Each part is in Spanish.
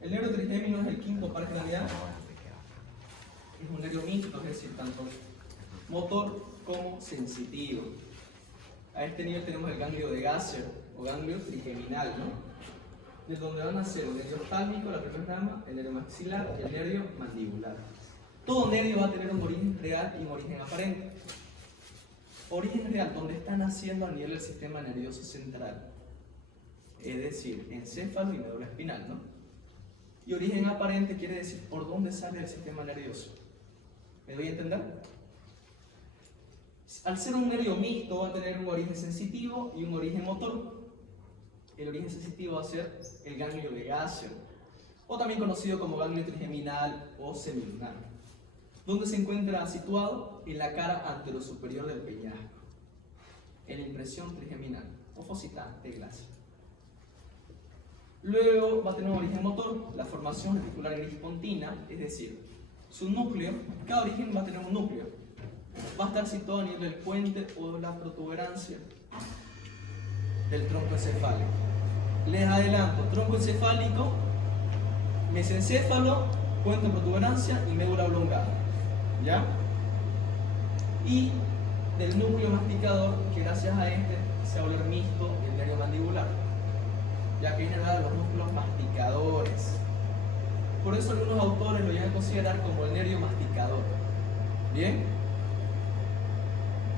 El nervio trigémino es el quinto par craneal. Es un nervio mixto, es decir, tanto motor como sensitivo. A este nivel tenemos el ganglio de Gasser o ganglio trigeminal, ¿no? De donde van a ser el nervio oftálmico, la primera rama, el nervio maxilar y el nervio mandibular. Todo nervio va a tener un origen real y un origen aparente. Origen real, donde está naciendo a nivel del sistema nervioso central, es decir, encéfalo y médula espinal, ¿no? Y origen aparente quiere decir por dónde sale el sistema nervioso. ¿Me doy a entender? Al ser un nervio mixto va a tener un origen sensitivo y un origen motor. El origen sensitivo va a ser el ganglio de Gasser, o también conocido como ganglio trigeminal o semilunar, donde se encuentra situado en la cara anterosuperior del peñasco, en la impresión trigeminal o fosita de Gasser. Luego va a tener un origen motor, la formación reticular irispontina, es decir, su núcleo, cada origen va a tener un núcleo. Va a estar situado a nivel del puente o de la protuberancia del tronco encefálico. Les adelanto, tronco encefálico, mesencéfalo, puente, protuberancia y médula oblongada. ¿Ya? Y del núcleo masticador, que gracias a este se va a volver mixto el nervio mandibular, ya que viene dado los músculos masticadores. Por eso algunos autores lo llegan a considerar como el nervio masticador. ¿Bien?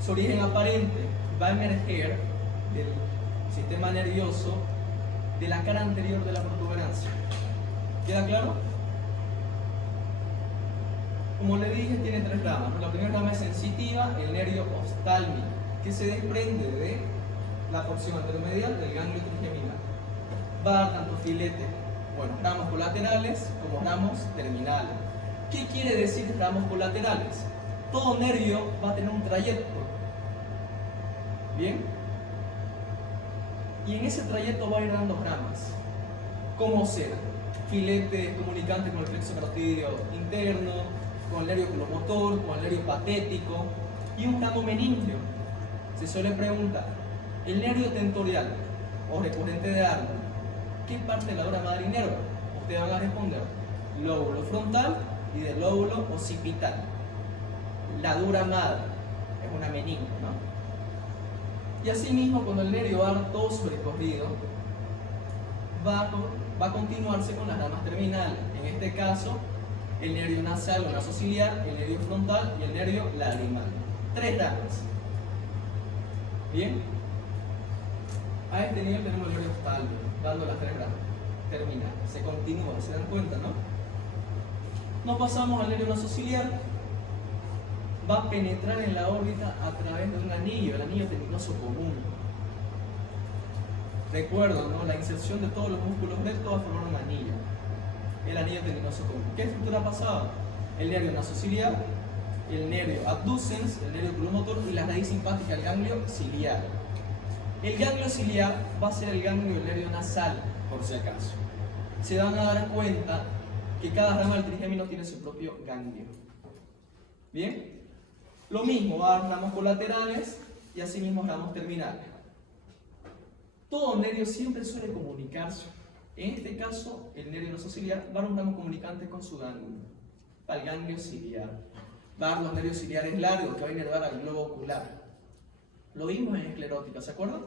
Su origen aparente va a emerger del sistema nervioso de la cara anterior de la protuberancia. ¿Queda claro? Como le dije, tiene tres ramas. La primera rama es sensitiva, el nervio oftálmico, que se desprende de la porción anteromedial del ganglio trigeminal. Va a dar tanto filete, bueno, ramos colaterales como ramos terminales. ¿Qué quiere decir ramos colaterales? Todo nervio va a tener un trayecto. ¿Bien? Y en ese trayecto va a ir dando ramas. ¿Cómo será? Filete comunicante con el plexo carotídeo interno, con el nervio oculomotor, con el nervio patético y un ramo meningio. Se suele preguntar, el nervio tentorial o recurrente de árbol, ¿qué parte de la dura madre inerva? Ustedes van a responder lóbulo frontal y del lóbulo occipital. La dura madre es una meningio, ¿no? Y asimismo, cuando el nervio va a dar todo su recorrido, va a continuarse con las ramas terminales. En este caso, el nervio nasal o nasociliar, el nervio frontal y el nervio lagrimal. Tres ramas. ¿Bien? A este nivel tenemos el nervio oftálmico, dando las tres ramas terminales. Se continúa, ¿se dan cuenta, no? Nos pasamos al nervio nasociliar. Va a penetrar en la órbita a través de un anillo, el anillo tendinoso común. Recuerdo, ¿no? La inserción de todos los músculos rectos va a formar un anillo, el anillo tendinoso común. ¿Qué estructura pasaba? El nervio nasociliar, el nervio abducens, el nervio oculomotor y la raíz simpática, el ganglio ciliar. El ganglio ciliar va a ser el ganglio del nervio nasal, por si acaso. Se van a dar cuenta que cada rama del trigémino tiene su propio ganglio. ¿Bien? Lo mismo, va a dar ramos colaterales y asimismo ramos terminales. Todo nervio siempre suele comunicarse. En este caso, el nervio nasociliar va a dar un ramo comunicante con su ganglio, para el ganglio ciliar. Va a dar los nervios ciliares largos que va a inervar al globo ocular. Lo vimos en esclerótica, ¿se acuerdan?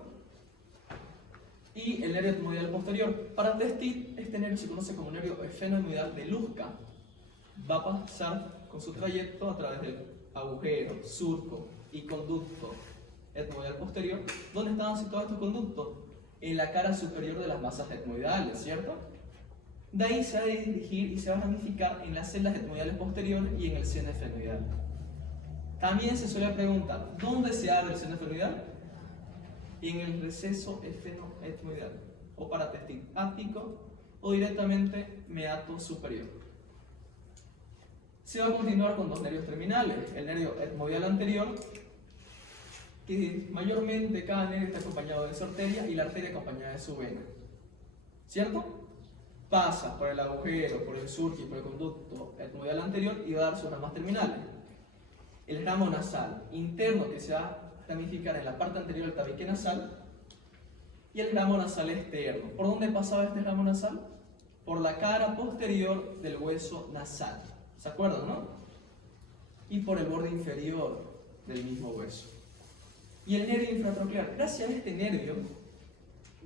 Y el nervio etmoidal posterior. Para testir, este nervio se conoce como nervio esfenoidal de Luska. Va a pasar con su trayecto a través del agujero, surco y conducto etmoidal posterior. ¿Dónde estaban situados estos conductos? En la cara superior de las masas etmoidales, ¿cierto? De ahí se va a dirigir y se va a ramificar en las celdas etmoidales posteriores y en el seno esfenoidal. También se suele preguntar, ¿dónde se abre el seno esfenoidal? En el receso esfenoetmoidal, o para testir ático o directamente meato superior. Se va a continuar con dos nervios terminales, el nervio etmoidal anterior, que mayormente cada nervio está acompañado de su arteria y la arteria acompañada de su vena. ¿Cierto? Pasa por el agujero, por el surco y por el conducto etmoidal anterior y va a dar sus ramas terminales. El ramo nasal interno que se va a ramificar en la parte anterior del tabique nasal y el ramo nasal externo. ¿Por dónde pasaba este ramo nasal? por la cara posterior del hueso nasal. ¿Se acuerdan, no? Y por el borde inferior del mismo hueso. Y el nervio infratroclear. Gracias a este nervio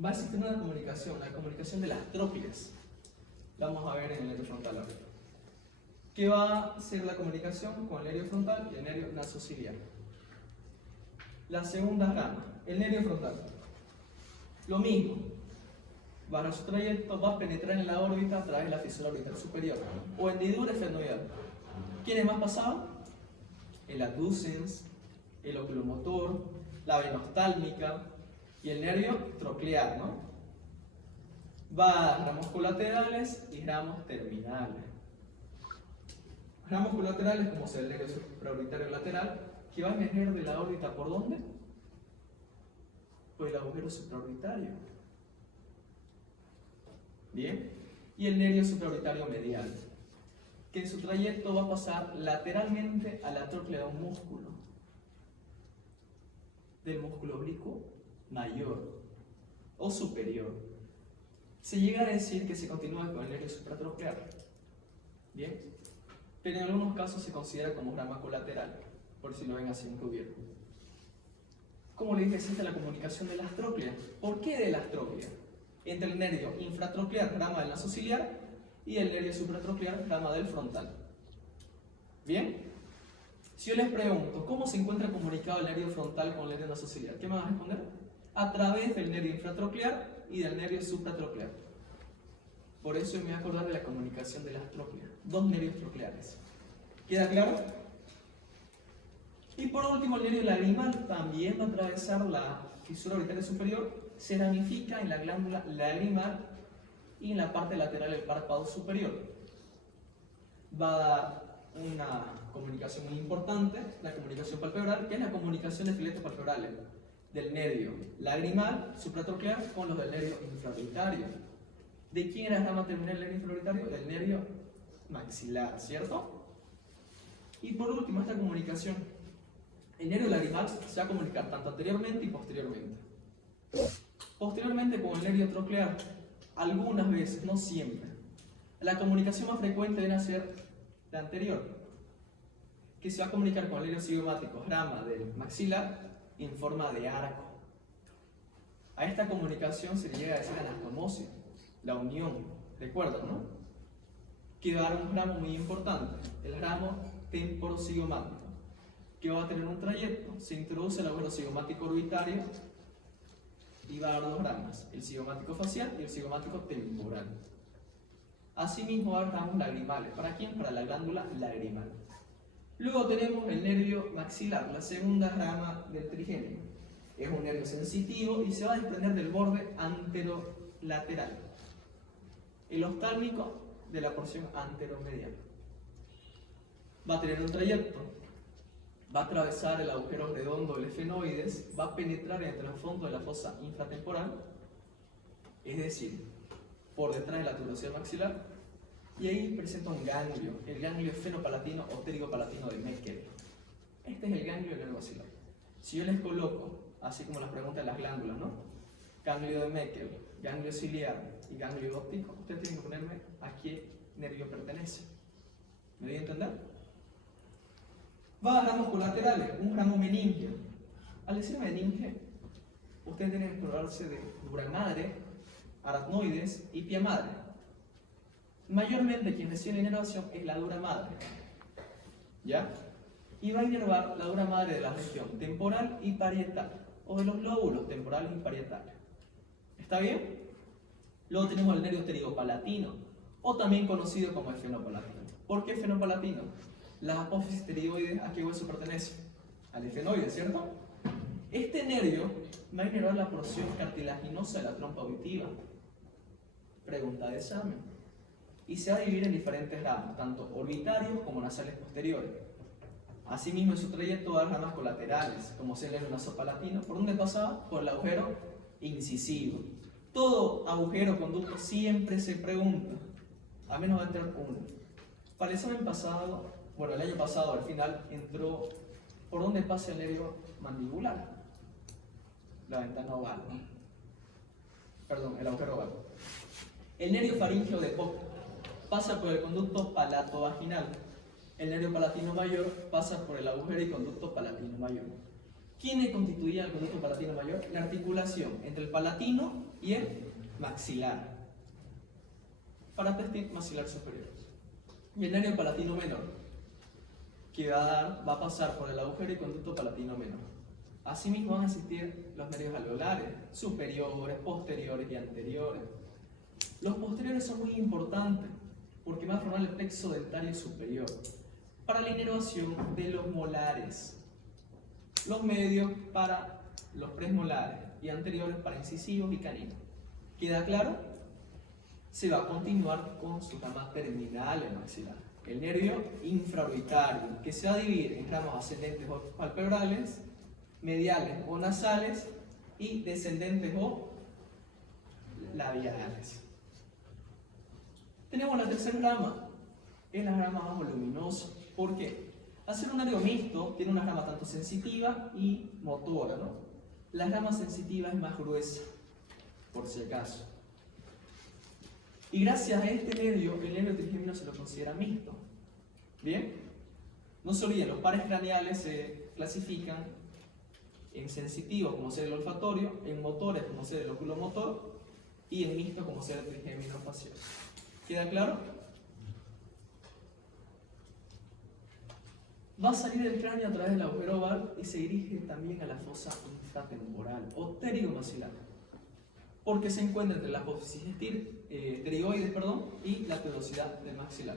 va a existir una comunicación, la comunicación de las trócleas. La vamos a ver en el nervio frontal ahora. ¿Qué va a ser la comunicación con el nervio frontal y el nervio nasociliar? La segunda rama, el nervio frontal. Lo mismo, bajo su trayecto va a penetrar en la órbita a través de la fisura orbital superior o hendidura esfenoidal. ¿Quiénes más pasaban? El abducens, el oculomotor, la vena oftálmica y el nervio troclear, ¿no? Va a ramos colaterales y ramos terminales. Ramos colaterales, como sea el nervio supraorbitario lateral, que va a emerger de la órbita ¿por dónde? Por el agujero supraorbitario. Bien. Y el nervio supraorbitario medial, que en su trayecto va a pasar lateralmente a la tróclea de un músculo, del músculo oblicuo mayor o superior. Se llega a decir que se continúa con el nervio supratroclear. Bien. Pero en algunos casos se considera como rama colateral, por si lo ven así encubierto. Como les dije, existe la comunicación de las trócleas. ¿Por qué de las trócleas? Entre el nervio infratroclear, rama del nasociliar, y el nervio supratroclear, rama del frontal. ¿Bien? Si yo les pregunto, ¿cómo se encuentra comunicado el nervio frontal con el nervio nasociliar? ¿Qué me van a responder? A través del nervio infratroclear y del nervio supratroclear. Por eso me voy a acordar de la comunicación de las trócleas. Dos nervios trocleares. ¿Queda claro? Y por último, el nervio lagrimal también va a atravesar la fisura orbitaria superior, se ramifica en la glándula lagrimal y en la parte lateral del párpado superior. Va a dar una comunicación muy importante, la comunicación palpebral, que es la comunicación de filetos palpebrales del nervio lagrimal supratroclear con los del nervio infraorbitario. ¿De quién era la rama terminal del nervio infraorbitario? Del nervio maxilar, ¿cierto? Y por último, esta comunicación. El nervio lagrimal se va a comunicar tanto anteriormente y posteriormente. Posteriormente con el nervio troclear, algunas veces, no siempre. La comunicación más frecuente debe ser la anterior, que se va a comunicar con el nervio cigomático, rama del maxilar, en forma de arco. A esta comunicación se le llega a decir anastomosis, la unión, recuerdan, ¿no? Que va a dar un ramo muy importante, el ramo temporocigomático, que va a tener un trayecto, se introduce el agujero cigomático orbitario y va a dar dos ramas, el cigomático facial y el cigomático temporal. Asimismo va a dar ramos lagrimales. ¿Para quién? Para la glándula lagrimal. Luego tenemos el nervio maxilar, la segunda rama del trigémino. Es un nervio sensitivo y se va a desprender del borde anterolateral. El oftálmico de la porción anteromedial. Va a tener un trayecto, va a atravesar el agujero redondo del efenoides, va a penetrar entre el fondo de la fosa infratemporal, es decir, por detrás de la tuberosidad maxilar, y ahí presenta un ganglio, el ganglio esfenopalatino o pterigopalatino de Meckel. Este es el ganglio del nervio maxilar. Si yo les coloco, así como las preguntas de las glándulas, ¿no? Ganglio de Meckel, ganglio ciliar y ganglio óptico, ustedes tienen que ponerme a qué nervio pertenece. ¿Me doy a entender? Va a ramos colaterales, un ramo meningio. Al decir meningio, ustedes tienen que acordarse de dura madre, aracnoides y pia madre. Mayormente quien recibe la inervación es la dura madre, ¿ya? Y va a inervar la dura madre de la región temporal y parietal, o de los lóbulos temporales y parietales. ¿Está bien? Luego tenemos el nervio pterigopalatino, o también conocido como efenopalatino. ¿Por qué efenopalatino? La apófisis pterigoide, ¿a qué hueso pertenece? Al efenoide, ¿cierto? Este nervio va a inervar la porción cartilaginosa de la trompa auditiva. Pregunta de examen. Y se va a dividir en diferentes ramas, tanto orbitarios como nasales posteriores. Asimismo, en su trayecto va a dar ramas colaterales, como sea el nervio nasopalatino. ¿Por dónde pasaba? Por el agujero incisivo. Todo agujero conducto siempre se pregunta, a menos va a entrar uno. Para el examen pasado, bueno, el año pasado al final entró por dónde pasa el nervio mandibular, la ventana oval, perdón, el agujero oval. El nervio faríngeo de boca pasa por el conducto palato-vaginal. El nervio palatino mayor pasa por el agujero y conducto palatino mayor. ¿Quién constituía el conducto palatino mayor? La articulación entre el palatino y el maxilar. Paratextil maxilar superior. Y el nervio palatino menor, que va a pasar por el agujero y conducto palatino menor. Asimismo van a existir los nervios alveolares, superiores, posteriores y anteriores. Los posteriores son muy importantes porque van a formar el plexo dentario superior para la inervación de los molares, los medios para los premolares y anteriores para incisivos y caninos. ¿Queda claro? Se va a continuar con su rama terminal en maxilar. El nervio infraorbitario, que se va a dividir en ramas ascendentes o palpebrales, mediales o nasales y descendentes o labiales. Tenemos la tercera rama, es la rama más voluminosa. ¿Por qué? Al ser un nervio mixto, tiene una rama tanto sensitiva y motora, ¿no? La rama sensitiva es más gruesa, por si acaso. Y gracias a este nervio, el nervio trigémino se lo considera mixto. ¿Bien? No se olviden, los pares craneales se clasifican en sensitivos como ser el olfatorio, en motores como ser el oculomotor y en mixto como ser el trigémino facial. ¿Queda claro? Va a salir del cráneo a través del agujero oval y se dirige también a la fosa infratemporal o pterigomaxilar, porque se encuentra entre la apófisis pterigoides y la tuberosidad del maxilar.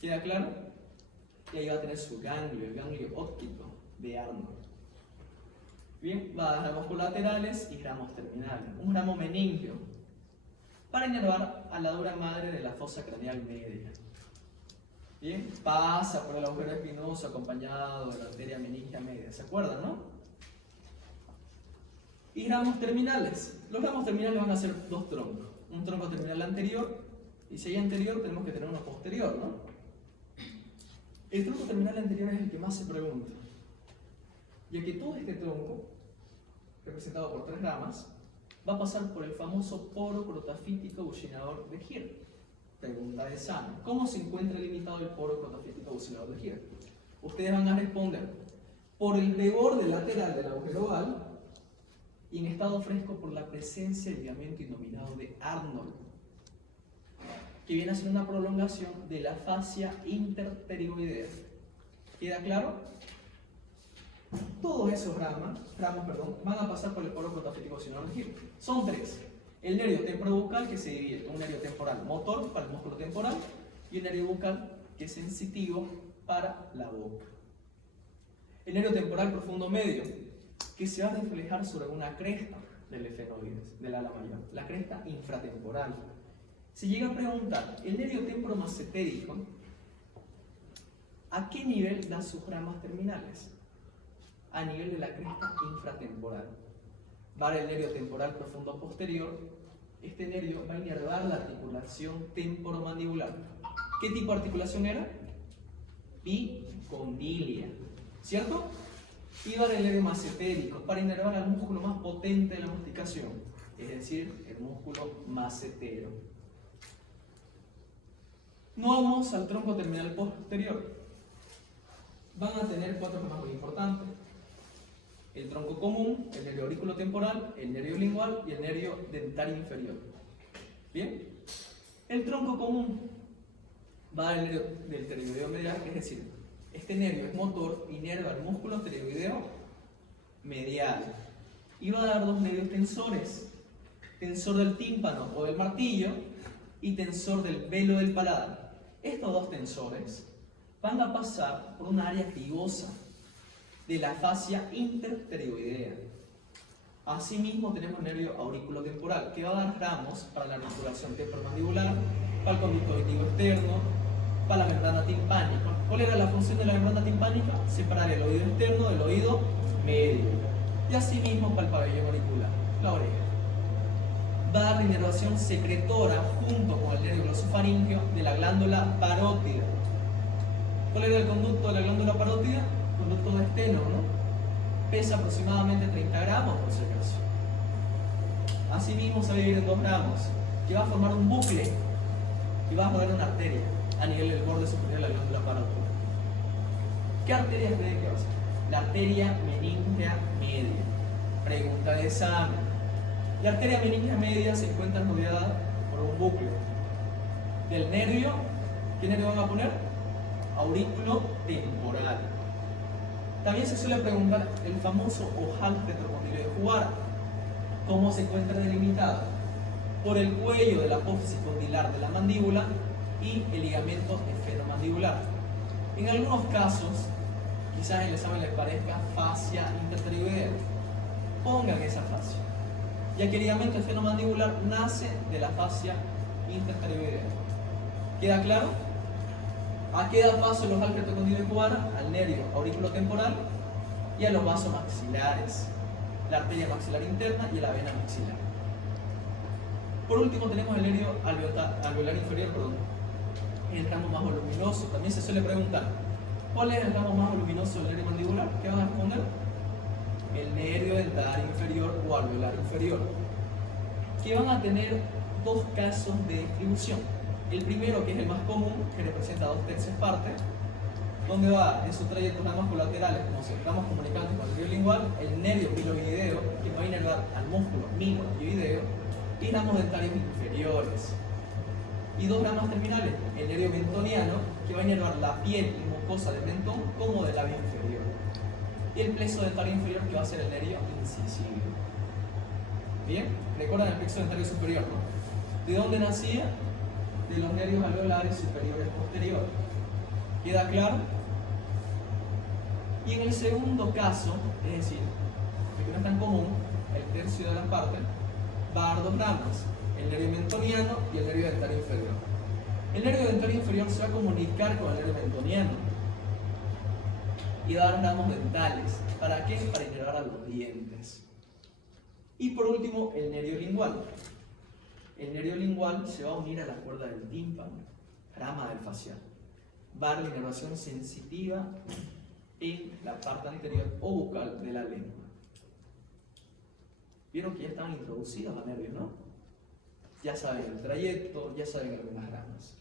¿Queda claro? Y ahí va a tener su ganglio, el ganglio óptico de Arnold. Bien, va a dar ramos colaterales y ramos terminales. Un ramo meningio para inervar a la dura madre de la fosa craneal media. Bien, pasa por el agujero espinoso acompañado de la arteria meningia media. ¿Se acuerdan, no? Y ramos terminales. Los ramos terminales van a ser dos troncos. Un tronco terminal anterior, y si hay anterior tenemos que tener uno posterior, ¿no? El tronco terminal anterior es el que más se pregunta, ya que todo este tronco, representado por tres ramas, va a pasar por el famoso poro protafítico buccinador de Hirth. Pregunta de examen: ¿cómo se encuentra limitado el poro protafítico buccinador de Hirth? Ustedes van a responder por el reborde lateral del agujero oval y en estado fresco por la presencia del ligamento innominado de Arnold, que viene a ser una prolongación de la fascia interpterigoidea. ¿Queda claro? Todos esos ramos van a pasar por el poro protafítico buccinador de Hirth. Son tres: el nervio temporobucal, que se divide en un nervio temporal motor para el músculo temporal y un nervio bucal que es sensitivo para la boca. El nervio temporal profundo medio, que se va a reflejar sobre una cresta del efenoides, del ala mayor, la cresta infratemporal. Se llega a preguntar, ¿el nervio temporomacetérico a qué nivel da sus ramas terminales? A nivel de la cresta infratemporal. Va a dar el nervio temporal profundo posterior. Este nervio va a inervar la articulación temporomandibular. ¿Qué tipo de articulación era? Bicondilia, ¿cierto? Y va a dar el nervio macetérico para inervar al músculo más potente de la masticación, es decir, el músculo macetero. No vamos al tronco terminal posterior. Van a tener cuatro ramas muy importantes: el tronco común, el nervio auriculotemporal, el nervio lingual y el nervio dentario inferior. ¿Bien? El tronco común va al nervio del pterigoideo medial, es decir, este nervio es motor, inerva el músculo pterigoideo medial. Y va a dar dos nervios tensores: tensor del tímpano o del martillo y tensor del velo del paladar. Estos dos tensores van a pasar por una área figosa de la fascia interpterigoidea. Asimismo tenemos el nervio auriculotemporal, que va a dar ramos para la articulación temporomandibular, para el conducto auditivo externo, para la membrana timpánica. ¿Cuál era la función de la membrana timpánica? Separar el oído externo del oído medio. Y asimismo para el pabellón auricular, la oreja. Va a dar la inervación secretora junto con el nervio glosofaríngeo de la glándula parótida. ¿Cuál era el conducto de la glándula parótida? Conducto de esteno, ¿no? Pesa aproximadamente 30 gramos, por si acaso. Asimismo se va a dividir en dos ramos: que va a formar un bucle y va a joder una arteria a nivel del borde superior de la glándula parótida. ¿Qué arteria cree que va a ser? La arteria meningea media. Pregunta de examen. La arteria meningea media se encuentra rodeada por un bucle del nervio. ¿Qué nervio van a poner? Aurículo temporal. También se suele preguntar el famoso ojal retrocondilo de Juvara. ¿Cómo se encuentra delimitado? Por el cuello de la apófisis condilar de la mandíbula y el ligamento esfenomandibular. En algunos casos, quizás en el examen les parezca fascia interpterigoidea. Pongan esa fascia, ya que el ligamento esfenomandibular nace de la fascia interpterigoidea. ¿Queda claro? ¿A qué da paso el ojal retrocondilo de Juvara? Al nervio auriculotemporal y a los vasos maxilares, la arteria maxilar interna y la vena maxilar. Por último tenemos el nervio alveolar inferior, el ramo más voluminoso. También se suele preguntar, ¿cuál es el ramo más voluminoso del nervio mandibular? ¿Qué van a responder? El nervio dentario inferior o alveolar inferior, que van a tener dos casos de distribución. El primero, que es el más común, que representa 2/3 partes, donde va en su trayecto ramas colaterales, como si estamos comunicando con el nervio lingual, el nervio miloideo, que va a inervar al músculo miloideo, y ramos dentarios inferiores. Y dos ramas terminales, el nervio mentoniano, que va a inervar la piel y mucosa del mentón como del labio inferior. Y el plexo dentario inferior, que va a ser el nervio incisivo. Bien, recuerdan el plexo dentario superior, ¿no? ¿De dónde nacía? De los nervios alveolares superiores posteriores. ¿Queda claro? Y en el segundo caso, es decir, el que no es tan común, el tercio de la parte, va a dar dos ramas, el nervio mentoniano y el nervio dentario inferior. El nervio dentario inferior se va a comunicar con el nervio mentoniano y va a dar ramos dentales. ¿Para qué? Para inervar a los dientes. Y por último, el nervio lingual. El nervio lingual se va a unir a la cuerda del tímpano, rama del facial. Va a dar la inervación sensitiva en la parte anterior o bucal de la lengua. Vieron que ya estaban introducidos los nervios, ¿no? Ya saben el trayecto, ya saben algunas ramas.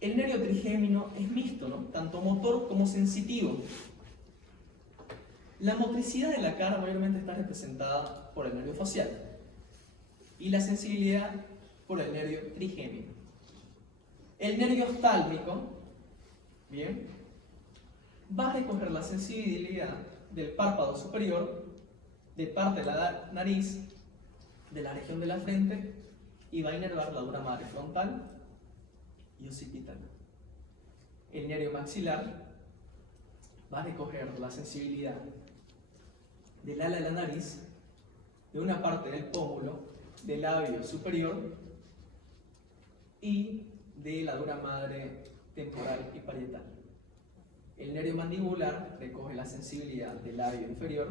El nervio trigémino es mixto, ¿no? Tanto motor como sensitivo. La motricidad de la cara mayormente está representada por el nervio facial y la sensibilidad por el nervio trigémino. El nervio oftálmico, bien, va a recoger la sensibilidad del párpado superior, de parte de la nariz, de la región de la frente, y va a inervar la dura madre frontal y occipital. El nervio maxilar va a recoger la sensibilidad del ala de la nariz, de una parte del pómulo, del labio superior y de la dura madre temporal y parietal. El nervio mandibular recoge la sensibilidad del labio inferior,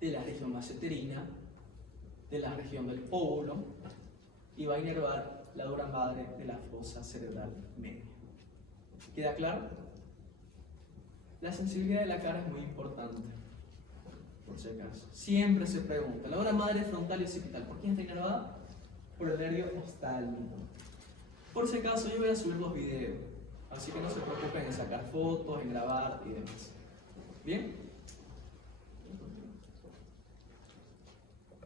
de la región masseterina, de la región del pómulo, y va a inervar la dura madre de la fosa cerebral media. ¿Queda claro? La sensibilidad de la cara es muy importante, por si acaso. Siempre se pregunta, la dura madre frontal y occipital, ¿por quién está inervada? Por el nervio oftálmico. Por si acaso, yo voy a subir los videos, así que no se preocupen en sacar fotos, en grabar y demás. ¿Bien?